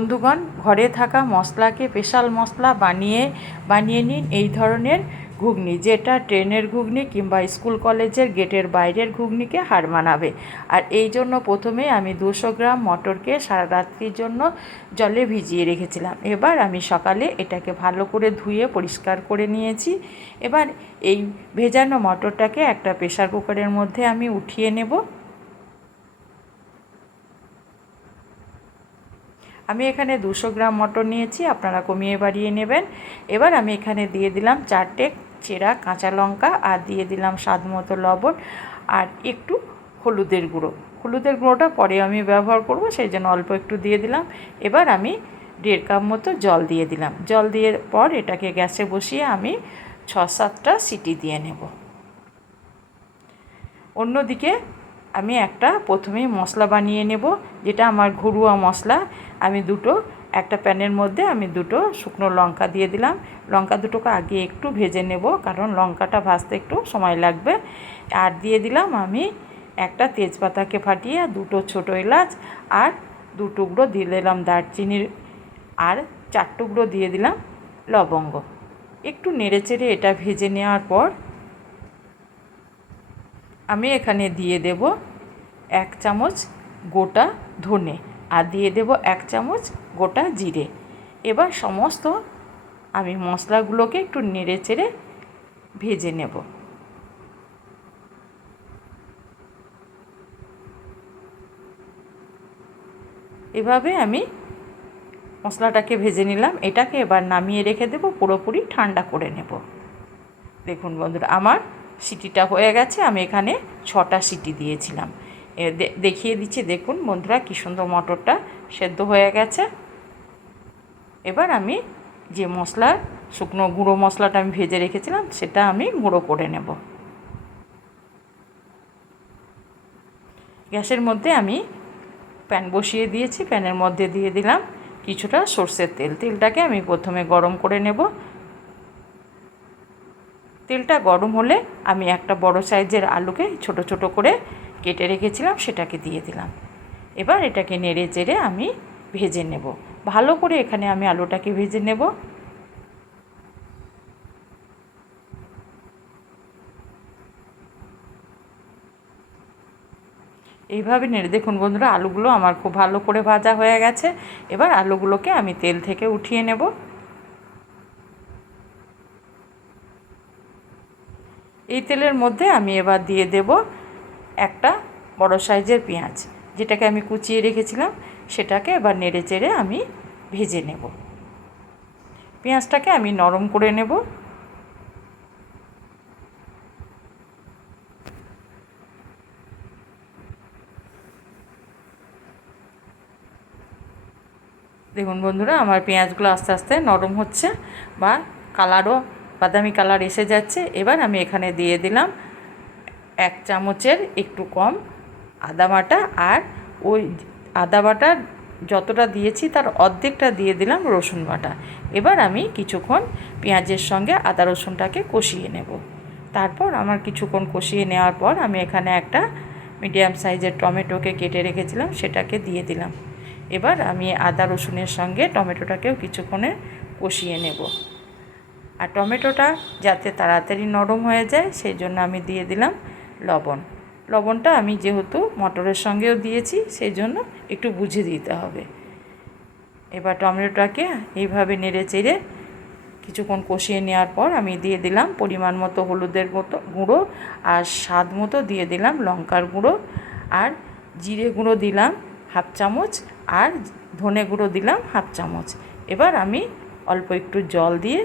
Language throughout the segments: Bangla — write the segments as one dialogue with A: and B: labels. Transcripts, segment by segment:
A: বন্ধুগণ, ঘরে থাকা মশলাকে স্পেশাল মশলা বানিয়ে বানিয়ে নিন এই ধরনের ঘুগনি, যেটা ট্রেনের ঘুগনি কিংবা স্কুল কলেজের গেটের বাইরের ঘুগনিকে হার মানাবে। আর এই জন্য প্রথমে আমি দুশো গ্রাম মটরকে সারা রাত্রির জন্য জলে ভিজিয়ে রেখেছিলাম। এবার আমি সকালে এটাকে ভালো করে ধুয়ে পরিষ্কার করে নিয়েছি। এবার এই ভেজানো মটরটাকে একটা প্রেশার কুকারের মধ্যে আমি উঠিয়ে নেব। আমি এখানে দুশো গ্রাম মটর নিয়েছি, আপনারা কমিয়ে বাড়িয়ে নেবেন। এবার আমি এখানে দিয়ে দিলাম চারটে চেরা কাঁচা লঙ্কা আর দিয়ে দিলাম স্বাদ মতো লবণ আর একটু হলুদের গুঁড়ো। হলুদের গুঁড়োটা পরে আমি ব্যবহার করব, সেই জন্য অল্প একটু দিয়ে দিলাম। এবার আমি দেড় কাপ মতো জল দিয়ে দিলাম। জল দিয়ে পর এটাকে গ্যাসে বসিয়ে আমি ছ সাতটা সিটি দিয়ে নেব। অন্যদিকে আমি একটা প্রথমেই মশলা বানিয়ে নেব, যেটা আমার ঘরোয়া মশলা। আমি দুটো, একটা প্যানের মধ্যে আমি দুটো শুকনো লঙ্কা দিয়ে দিলাম। লঙ্কা দুটোকে আগে একটু ভেজে নেব, কারণ লঙ্কাটা ভাজতে একটু সময় লাগবে। আর দিয়ে দিলাম আমি একটা তেজপাতাকে ফাটিয়ে দুটো ছোটো এলাচ আর দু টুকরো দিয়ে দিলাম দারচিনির, আর চার টুকরো দিয়ে দিলাম লবঙ্গ। একটু নেড়ে চেড়ে এটা ভেজে নেওয়ার পর আমি এখানে দিয়ে দেব এক চামচ গোটা ধনে আর দিয়ে দেব এক চামচ গোটা জিরে। এবার সমস্ত আমি মশলাগুলোকে একটু নেড়ে চেড়ে ভেজে নেব। এভাবে আমি মশলাটাকে ভেজে নিলাম। এটাকে এবার নামিয়ে রেখে দেবো, পুরোপুরি ঠান্ডা করে নেব। দেখুন বন্ধুরা, আমার সিটিটা হয়ে গেছে, আমি এখানে ছটা সিটি দিয়েছিলাম। দেখিয়ে দিচ্ছি, দেখুন বন্ধুরা কী সুন্দর মটরটা সেদ্ধ হয়ে গেছে। এবার আমি যে মশলা, শুকনো গুঁড়ো মশলাটা আমি ভেজে রেখেছিলাম, সেটা আমি গুঁড়ো করে নেব। গ্যাসের মধ্যে আমি প্যান বসিয়ে দিয়েছি, প্যানের মধ্যে দিয়ে দিলাম কিছুটা সর্ষের তেল। তেলটাকে আমি প্রথমে গরম করে নেব। তেলটা গরম হলে আমি একটা বড় সাইজের আলুকে ছোট ছোট করে কেটে রেখেছিলাম, সেটাকে দিয়ে দিলাম। এবার এটাকে নেড়ে চেড়ে আমি ভেজে নেব। ভালো করে এখানে আমি আলুটাকে ভেজে নেব। এইভাবে নেড়ে, দেখুন বন্ধুরা, আলুগুলো আমার খুব ভালো করে ভাজা হয়ে গেছে। এবার আলুগুলোকে আমি তেল থেকে উঠিয়ে নেব। এই তেলের মধ্যে আমি এবার দিয়ে দেব একটা বড় সাইজের পেঁয়াজ, যেটাকে আমি কুচিয়ে রেখেছিলাম, সেটাকে এবার নেড়ে চেড়ে আমি ভেজে নেব। পেঁয়াজটাকে আমি নরম করে নেব। দেখুন বন্ধুরা, আমার পেঁয়াজগুলো আস্তে আস্তে নরম হচ্ছে বা কালারও বাদামি কালার এসে যাচ্ছে। এবার আমি এখানে দিয়ে দিলাম এক চামচের একটু কম আদা বাটা আর ওই আদা বাটা যতটা দিয়েছি তার অর্ধেকটা দিয়ে দিলাম রসুন বাটা। এবার আমি কিছুক্ষণ পেঁয়াজের সঙ্গে আদা রসুনটাকে কষিয়ে নেব। তারপর আমার কিছুক্ষণ কষিয়ে নেওয়ার পর আমি এখানে একটা মিডিয়াম সাইজের টমেটোকে কেটে রেখেছিলাম, সেটাকে দিয়ে দিলাম। এবার আমি আদা রসুনের সঙ্গে টমেটোটাকেও কিছুক্ষণে কষিয়ে নেব। আর টমেটোটা যাতে তাড়াতাড়ি নরম হয়ে যায়, সেই জন্য আমি দিয়ে দিলাম লবণ। লবণটা আমি যেহেতু মটরের সঙ্গেও দিয়েছি, সেই জন্য একটু বুঝে দিতে হবে। এবার টমেটোটাকে এইভাবে নেড়ে চেড়ে কিছুক্ষণ কষিয়ে নেওয়ার পর আমি দিয়ে দিলাম পরিমাণ মতো হলুদের মতো গুঁড়ো আর স্বাদ মতো দিয়ে দিলাম লঙ্কার গুঁড়ো আর জিরে গুঁড়ো দিলাম হাফ চামচ আর ধনে গুঁড়ো দিলাম হাফ চামচ। এবার আমি অল্প একটু জল দিয়ে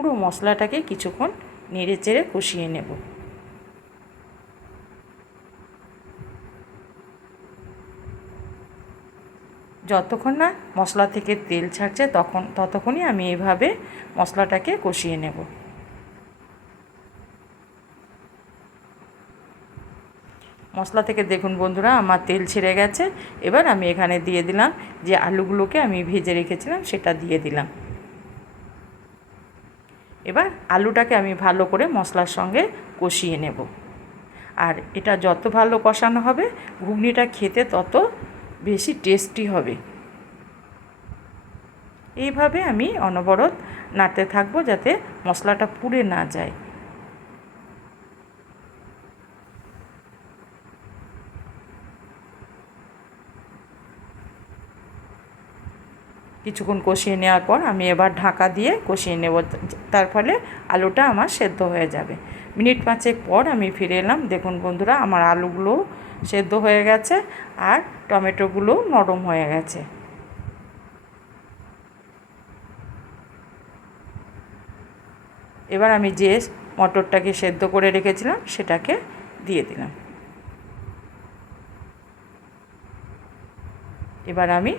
A: পুরো মশলাটাকে কিছুক্ষণ নেড়ে চেড়ে কষিয়ে নেব। যতক্ষণ না মশলা থেকে তেল ছাড়ছে তখন, ততক্ষণই আমি এইভাবে মশলাটাকে কষিয়ে নেব। মশলা থেকে দেখুন বন্ধুরা, আমার তেল ছেড়ে গেছে। এবার আমি এখানে দিয়ে দিলাম যে আলুগুলোকে আমি ভেজে রেখেছিলাম, সেটা দিয়ে দিলাম। এবার আলুটাকে আমি ভালো করে মশলার সঙ্গে কষিয়ে নেব। আর এটা যত ভালো কষানো হবে, ঘুগনিটা খেতে তত বেশি টেস্টি হবে। এইভাবে আমি অনবরত নাড়তে থাকব যাতে মশলাটা পুড়ে না যায়। কিছুক্ষণ কষিয়ে নেওয়ার পর আমি এবার ঢাকা দিয়ে কষিয়ে নেব। তার ফলে আলুটা আমার সেদ্ধ হয়ে যাবে। মিনিট পাঁচেক পর আমি ফিরে এলাম। দেখুন বন্ধুরা, আমার আলুগুলো সেদ্ধ হয়ে গেছে আর টমেটোগুলো নরম হয়ে গেছে। এবার আমি যে মটরটাকে সেদ্ধ করে রেখেছিলাম, সেটাকে দিয়ে দিলাম। এবার আমি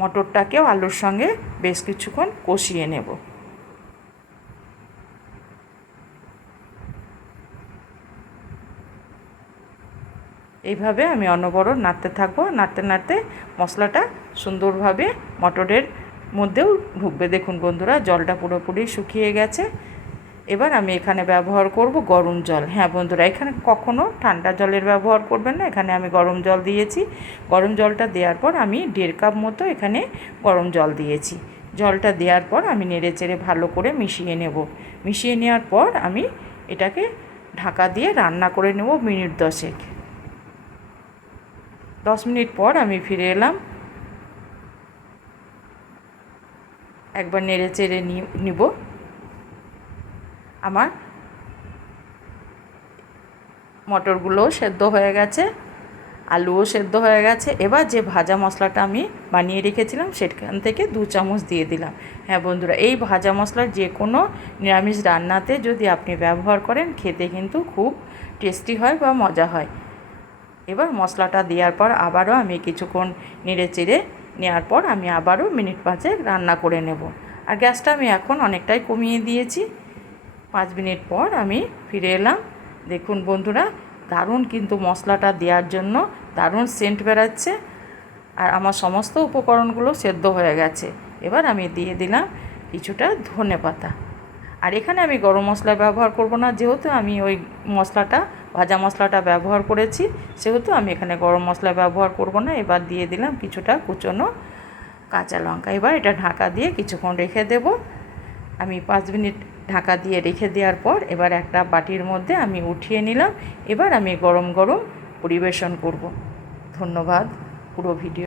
A: মটরটাকেও আলুর সঙ্গে বেশ কিছুক্ষণ কষিয়ে নেব। এইভাবে আমি অনবরত নাড়তে থাকব। নাড়তে নাড়তে মশলাটা সুন্দরভাবে মটরের মধ্যেও ঢুকবে। দেখুন বন্ধুরা, জলটা পুরোপুরি শুকিয়ে গেছে। এবার আমি এখানে ব্যবহার করব গরম জল। হ্যাঁ বন্ধুরা, এখানে কখনও ঠান্ডা জলের ব্যবহার করবেন না। এখানে আমি গরম জল দিয়েছি। গরম জলটা দেওয়ার পর আমি দেড় কাপ মতো এখানে গরম জল দিয়েছি। জলটা দেওয়ার পর আমি নেড়ে চেড়ে ভালো করে মিশিয়ে নেব। মিশিয়ে নেওয়ার পর আমি এটাকে ঢাকা দিয়ে রান্না করে নেব মিনিট দশেক। দশ মিনিট পর আমি ফিরে এলাম। একবার নেড়ে চেড়ে নিব। আমার মটরগুলোও সেদ্ধ হয়ে গেছে, আলুও সেদ্ধ হয়ে গেছে। এবার যে ভাজা মশলাটা আমি বানিয়ে রেখেছিলাম, সেখান থেকে দু চামচ দিয়ে দিলাম। হ্যাঁ বন্ধুরা, এই ভাজা মশলার যে কোনো নিরামিষ রান্নাতে যদি আপনি ব্যবহার করেন, খেতে কিন্তু খুব টেস্টি হয় বা মজা হয়। এবার মশলাটা দেওয়ার পর আবারও আমি কিছুক্ষণ নেড়ে চেড়ে নেওয়ার পর আমি আবারও মিনিট পাঁচেক রান্না করে নেব। আর গ্যাসটা আমি এখন অনেকটাই কমিয়ে দিয়েছি। পাঁচ মিনিট পর আমি ফিরে এলাম। দেখুন বন্ধুরা, দারুণ কিন্তু মশলাটা দেওয়ার জন্য, দারুণ সেন্ট বেরাচ্ছে আর আমার সমস্ত উপকরণগুলো সেদ্ধ হয়ে গেছে। এবার আমি দিয়ে দিলাম কিছুটা ধনে পাতা। আর এখানে আমি গরম মশলা ব্যবহার করব না, যেহেতু আমি ওই মশলাটা, ভাজা মশলাটা ব্যবহার করেছি, সেহেতু আমি এখানে গরম মশলা ব্যবহার করব না। এবার দিয়ে দিলাম কিছুটা কুচনো কাঁচা লঙ্কা। এবার এটা ঢাকা দিয়ে কিছুক্ষণ রেখে দেব। আমি পাঁচ মিনিট ঢাকা দিয়ে রেখে দেওয়ার পর এবার একটা বাটির মধ্যে আমি উঠিয়ে নিলাম। এবার আমি গরম গরম পরিবেশন করব। ধন্যবাদ। পুরো ভিডিও